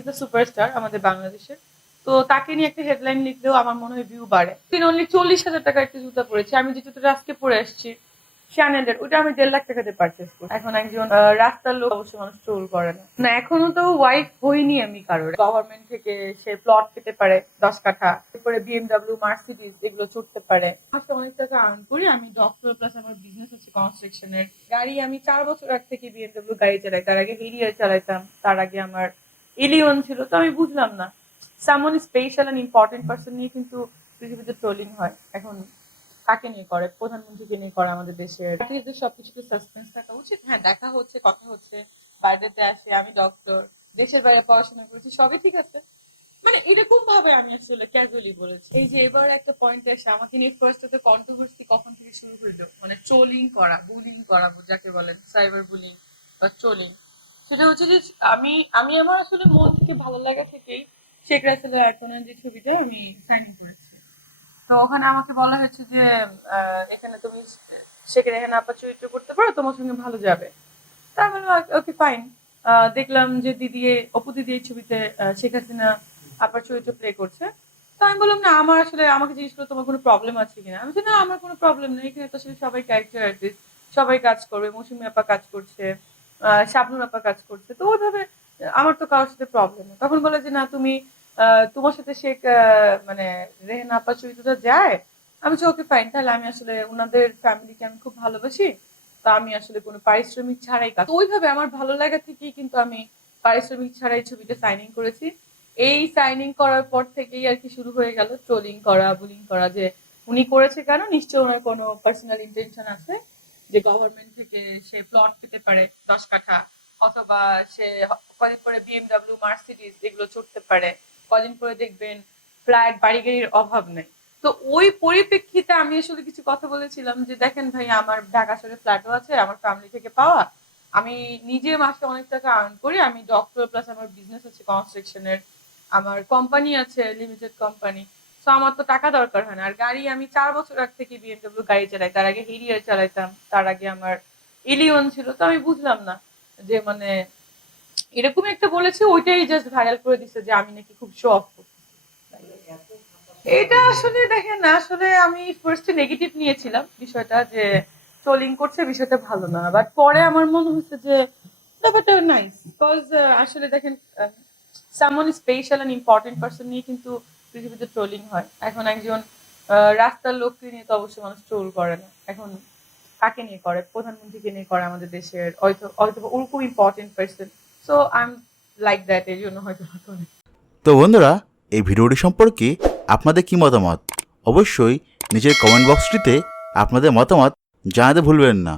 Is the superstar আমাদের বাংলাদেশের। তো তাকে নিয়ে একটা হেডলাইন লিখলেও আমার মনে হয় ভিউ বাড়ে। তিনি অনলি চল্লিশ হাজার টাকা একটা জুতা পরেছে। আমি যে জুতোটা আজকে পরে আসছি শ্যানেলের ওটা আমি দেড় লাখ টাকাতে পারচেস করি এখন একজন রাস্তার লোক, অবশ্য মানুষ ট্রোল করে না। না, এখনও তো ওয়াইফ হইনি আমি কারোর। গভর্নমেন্ট থেকে সে প্লট পেতে পারে দশ কাঠা। এরপরে বিএমডাব্লিউ মার্সিডিজ এগুলো চড়তে পারে। আজকে অনেক টাকা আর্ন করি। আমি ডক্টর প্লাস আমার বিজনেস হচ্ছে কনস্ট্রাকশনের গাড়ি আমি চার বছর আগ থেকে বিএমডাব্লিউ গাড়ি চালাই। তার আগে হেরিয়ার চালাইতাম। তার আগে আমার এলিয়ন ছিল, তো আমি বুঝলাম না। সামন স্পেশাল অ্যান্ড ইম্পর্টেন্ট পার্সন নিয়ে কিন্তু পৃথিবীতে ট্রোলিং হয়। এখন কাকে নিয়ে করে? প্রধানমন্ত্রীকে নিয়ে করে আমাদের দেশের। সবকিছুতে সাসপেন্স থাকা উচিত হ্যাঁ দেখা হচ্ছে, কথা হচ্ছে বাইরেতে আসে, আমি ডক্টর দেশের বাইরে পড়াশোনা করেছি, সবই ঠিক আছে। মানে এরকম ভাবে আমি আসলে ক্যাজুয়ালি বলেছি। এই যে এবার একটা পয়েন্ট এসে, আমাকে নিয়ে ফার্স্ট হতে কন্ট্রোভার্সি কখন থেকে শুরু হইল? মানে ট্রোলিং করা বুলিং করা, যাকে বলেন সাইবার বুলিং বা ট্রোলিং সেটা হচ্ছে যে আমি আমি আমার আসলে মন থেকে ভালো লাগা থেকেই শেখ রাসেল আয়তনের যে ছবিতে আমি সাইন করেছি। তো ওখানে আমাকে বলা হয়েছে যে এখানে তুমি শেখ রেহানা আপা চরিত্র করতে পারো, তোমার সঙ্গে ভালো যাবে। তা ওকে ফাইন দেখলাম যে দিদি অপু দিদি এই ছবিতে শেখ হাসিনা আপার চরিত্র প্লে করছে। তো আমি বললাম, না, আমার আসলে, আমাকে জিজ্ঞেস করল তোমার কোনো প্রবলেম আছে কিনা? আমি না, আমার কোনো প্রবলেম নেই। এখানে তো আসলে সবাই ক্যারেক্টার আর্টিস্ট সবাই কাজ করবে, মৌসুমি আপা কাজ করছে। শাবনুর আপা কাজ করছে। তো ওইভাবে, আমার তো কারোর সাথে প্রবলেম তখন বলে যে, না, তুমি তোমার সাথে শেখ মানে রেহেনা আপা চরিত্রটা যায়? আমি বলছি, ওকে ফাইন তাহলে আমি আসলে ওনাদের ফ্যামিলিকে আমি খুব ভালোবাসি। তো আমি আসলে কোনো পারিশ্রমিক ছাড়াই কাজ ওইভাবে আমার ভালো লাগা থেকেই কিন্তু আমি পারিশ্রমিক ছাড়াই ছবিটা সাইনিং করেছি। এই সাইনিং করার পর থেকেই আর কি শুরু হয়ে গেল। ট্রোলিং করা বুলিং করা, যে উনি করেছে কেন? নিশ্চয় ওনার কোনো পার্সোনাল ইন্টেনশন আছে। যে গভর্নমেন্ট থেকে সে প্লট পেতে পারে দশ কাঠা, অথবা সে কদিন পরে বিএমডাব্লিউ মার্সিডিজ এগুলো চড়তে পারে, কদিন পরে দেখবেন ফ্ল্যাট বাড়ি গাড়ির অভাব নেই। তো ওই পরিপ্রেক্ষিতে আমি আসলে কিছু কথা বলেছিলাম যে, দেখেন ভাই, আমার ঢাকা শহরে ফ্ল্যাটও আছে, আমার ফ্যামিলি থেকে পাওয়া। আমি নিজে মাসে অনেক টাকা আর্ন করি, আমি ডক্টর প্লাস আমার বিজনেস আছে কনস্ট্রাকশনের আমার কোম্পানি আছে লিমিটেড কোম্পানি তো আমার তো টাকা দরকার হয় না। আর গাড়ি আমি চার বছর আগ থেকে বিএমডাব্লিউ গাড়ি চালাই। তার আগে হেরিয়ার চালাইতাম, তার আগে আমার এলিয়ন ছিল। তো আমি বুঝলাম না যে মানে এরকম একটা বলেছে, ওইটাই জাস্ট ভাইরাল করে দিছে যে আমি নাকি খুব শো অফ এটা আসলে দেখেন আসলে আমি ফার্স্টে নেগেটিভ নিয়েছিলাম বিষয়টা যে ট্রোলিং করছে, বিষয়টা ভালো না। বাট পরে আমার মনে হচ্ছে যে ব্যাপারটা নাইস বিকজ আসলে দেখেন সামন স্পেশাল অ্যান্ড ইম্পর্টেন্ট পার্সন নিয়ে কিন্তু পৃথিবীতে ট্রোলিং হয়। এখন একজন রাস্তার লোককে নিয়ে তো অবশ্যই মানুষ ট্রোল করে না। এখন কাকে নিয়ে করে? প্রধানমন্ত্রীকে নিয়ে করে আমাদের দেশের, হয়তো হয়তো ওরকম important person so I am like that এই জন্য হয়তো। তো বন্ধুরা, এই ভিডিওটি সম্পর্কে আপনাদের কি মতামত? অবশ্যই নিজের কমেন্ট বক্সটিতে আপনাদের মতামত জানাতে ভুলবেন না।